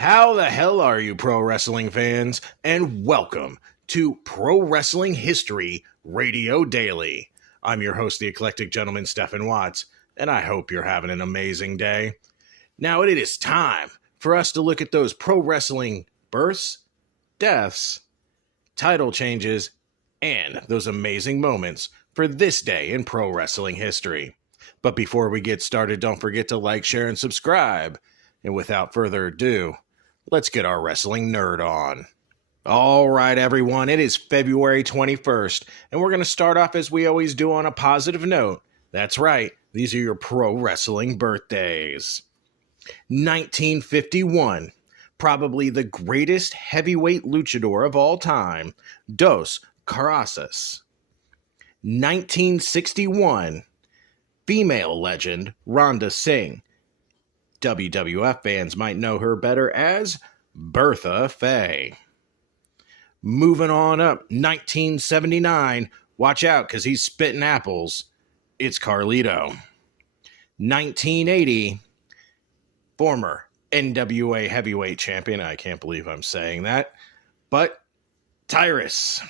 How the hell are you, pro wrestling fans? And welcome to Pro Wrestling History Radio Daily. I'm your host, the eclectic gentleman, Stephen Watts, and I hope you're having an amazing day. Now it is time for us to look at those pro wrestling births, deaths, title changes, and those amazing moments for this day in pro wrestling history. But before we get started, don't forget to like, share, and subscribe. And without further ado, let's get our wrestling nerd on. All right, everyone, it is February 21st, and we're going to start off as we always do on a positive note. That's right, these are your pro wrestling birthdays. 1951, probably the greatest heavyweight luchador of all time, Dos Carazas. 1961, female legend Rhonda Singh. WWF fans might know her better as Bertha Faye. Moving on up, 1979. Watch out, because he's spitting apples. It's Carlito. 1980. Former NWA heavyweight champion. I can't believe I'm saying that. But Tyrus.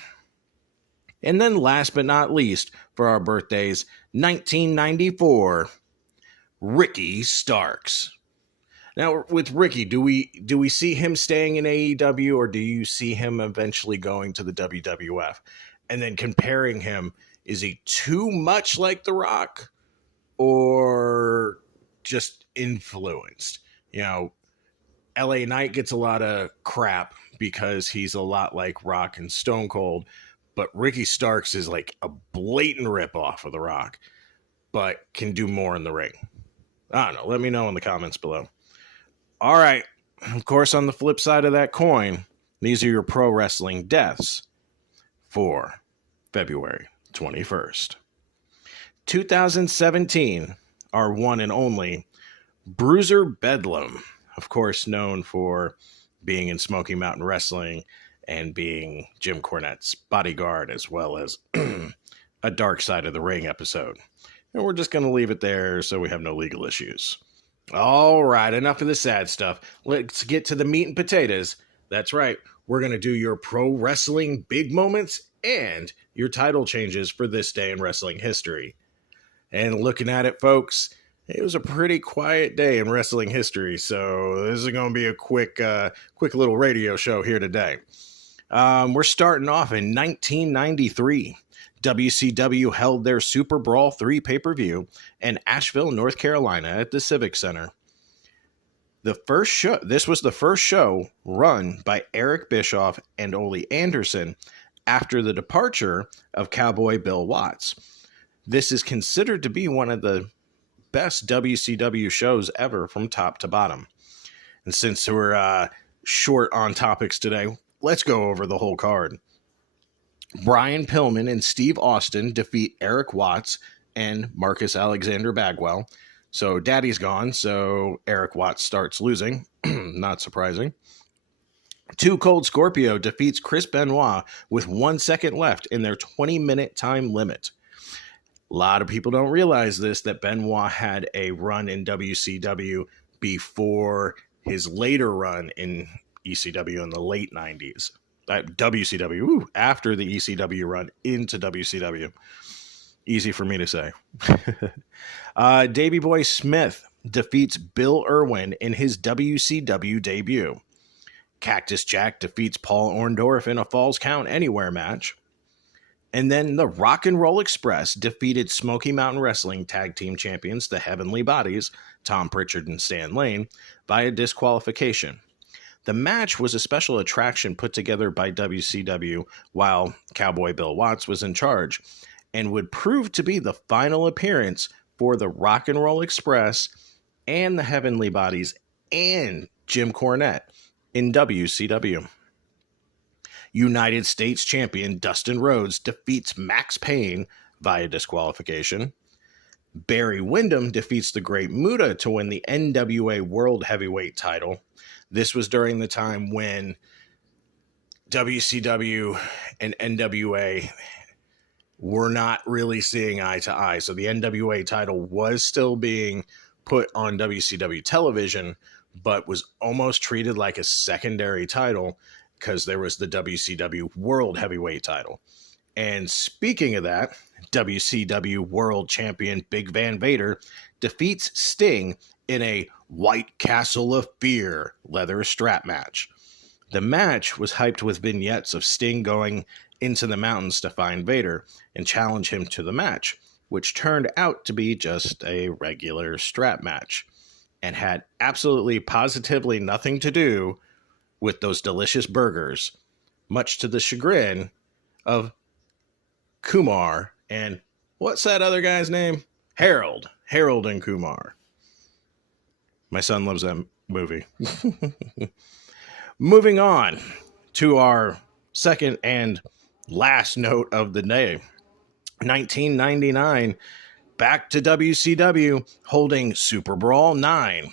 And then last but not least, for our birthdays, 1994. Ricky Starks. Now, with Ricky, do we see him staying in AEW, or do you see him eventually going to the WWF? And then comparing him, is he too much like The Rock, or just influenced? You know, LA Knight gets a lot of crap because he's a lot like Rock and Stone Cold, but Ricky Starks is like a blatant ripoff of The Rock, but can do more in the ring. I don't know. Let me know in the comments below. All right. Of course, on the flip side of that coin, these are your pro wrestling deaths for February 21st. 2017, our one and only Bruiser Bedlam, of course known for being in Smoky Mountain Wrestling and being Jim Cornette's bodyguard, as well as a Dark Side of the Ring episode. And we're just going to leave it there so we have no legal issues. All right, enough of the sad stuff. Let's get to the meat and potatoes. That's right, we're going to do your pro wrestling big moments and your title changes for this day in wrestling history. And looking at it, folks, it was a pretty quiet day in wrestling history, so this is going to be a quick little radio show here today. We're starting off in 1993. WCW held their Super Brawl 3 pay-per-view in Asheville, North Carolina at the Civic Center. This was the first show run by Eric Bischoff and Ole Anderson after the departure of Cowboy Bill Watts. This is considered to be one of the best WCW shows ever from top to bottom. And since we're short on topics today, let's go over the whole card. Brian Pillman and Steve Austin defeat Eric Watts and Marcus Alexander Bagwell. So Daddy's gone, so Eric Watts starts losing. Not surprising. Too Cold Scorpio defeats Chris Benoit with 1 second left in their 20-minute time limit. A lot of people don't realize this, that Benoit had a run in WCW before his later run in ECW in the late 90s. WCW, after the ECW run into WCW. Easy for me to say. Davey Boy Smith defeats Bill Irwin in his WCW debut. Cactus Jack defeats Paul Orndorff in a Falls Count Anywhere match. And then the Rock and Roll Express defeated Smoky Mountain Wrestling Tag Team Champions, the Heavenly Bodies, Tom Pritchard and Stan Lane, via disqualification. The match was a special attraction put together by WCW while Cowboy Bill Watts was in charge, and would prove to be the final appearance for the Rock and Roll Express and the Heavenly Bodies and Jim Cornette in WCW. United States Champion Dustin Rhodes defeats Max Payne via disqualification. Barry Windham defeats the Great Muta to win the NWA World Heavyweight title. This was during the time when WCW and NWA were not really seeing eye to eye. So the NWA title was still being put on WCW television, but was almost treated like a secondary title because there was the WCW World Heavyweight title. And speaking of that, WCW World Champion Big Van Vader defeats Sting in a White Castle of Fear leather strap match. The match was hyped with vignettes of Sting going into the mountains to find Vader and challenge him to the match, which turned out to be just a regular strap match and had absolutely positively nothing to do with those delicious burgers, much to the chagrin of Kumar and what's that other guy's name? Harold and Kumar. My son loves that movie. Moving on to our second and last note of the day. 1999, back to WCW, holding Super Brawl 9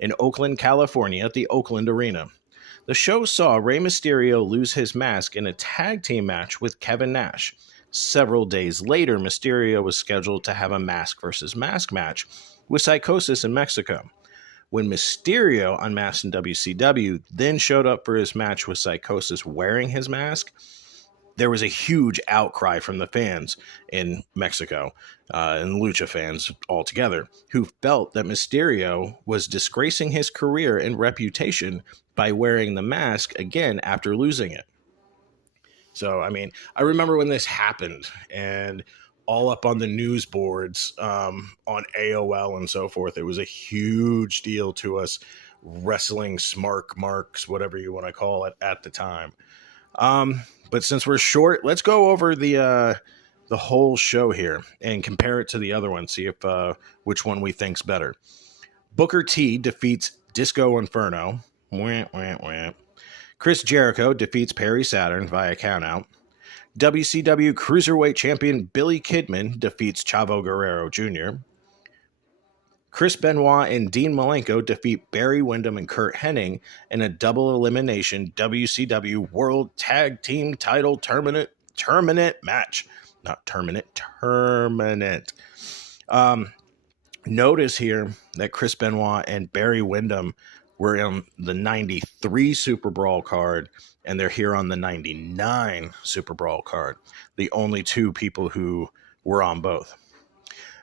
in Oakland, California at the Oakland Arena. The show saw Rey Mysterio lose his mask in a tag team match with Kevin Nash. Several days later, Mysterio was scheduled to have a mask versus mask match with Psychosis in Mexico. When Mysterio unmasked in WCW, then showed up for his match with Psychosis wearing his mask, there was a huge outcry from the fans in Mexico and Lucha fans altogether who felt that Mysterio was disgracing his career and reputation by wearing the mask again after losing it. So, I mean, I remember when this happened and all up on the news boards on AOL and so forth. It was a huge deal to us wrestling smart marks, whatever you want to call it at the time. But since we're short, let's go over the whole show here and compare it to the other one. See if which one we think's better. Booker T defeats Disco Inferno. Wah, wah, wah. Chris Jericho defeats Perry Saturn via countout. WCW Cruiserweight Champion Billy Kidman defeats Chavo Guerrero Jr. Chris Benoit and Dean Malenko defeat Barry Windham and Kurt Hennig in a double elimination WCW World Tag Team Title Terminate match. Not terminate, terminate. Notice here that Chris Benoit and Barry Windham were on the 93 Super Brawl card, and they're here on the 99 Super Brawl card. The only two people who were on both.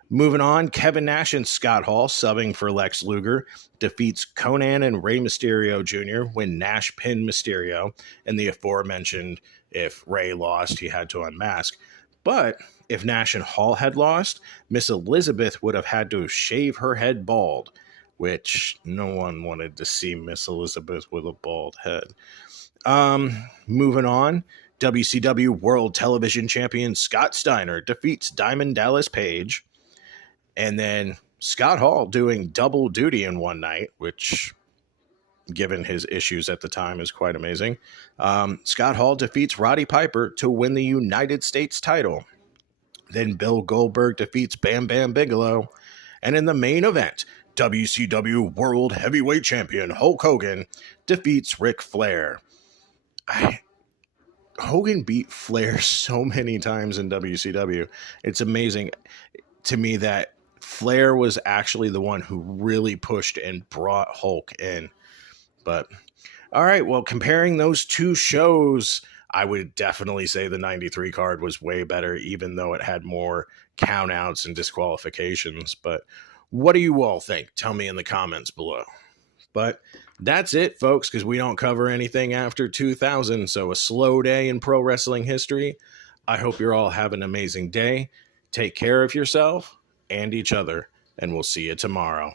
Moving on, Kevin Nash and Scott Hall, subbing for Lex Luger, defeats Conan and Rey Mysterio Jr. when Nash pinned Mysterio, and the aforementioned, if Rey lost, he had to unmask. But if Nash and Hall had lost, Miss Elizabeth would have had to shave her head bald, which no one wanted to see Miss Elizabeth with a bald head. Moving on, WCW World Television Champion Scott Steiner defeats Diamond Dallas Page. And then Scott Hall doing double duty in one night, which, given his issues at the time, is quite amazing. Scott Hall defeats Roddy Piper to win the United States title. Then Bill Goldberg defeats Bam Bam Bigelow. And in the main event, WCW World Heavyweight Champion Hulk Hogan defeats Ric Flair. Hogan beat Flair so many times in WCW. It's amazing to me that Flair was actually the one who really pushed and brought Hulk in. But, all right, well, comparing those two shows, I would definitely say the 93 card was way better, even though it had more countouts and disqualifications. But what do you all think? Tell me in the comments below. But that's it, folks, because we don't cover anything after 2000, so a slow day in pro wrestling history. I hope you're all having an amazing day. Take care of yourself and each other, and we'll see you tomorrow.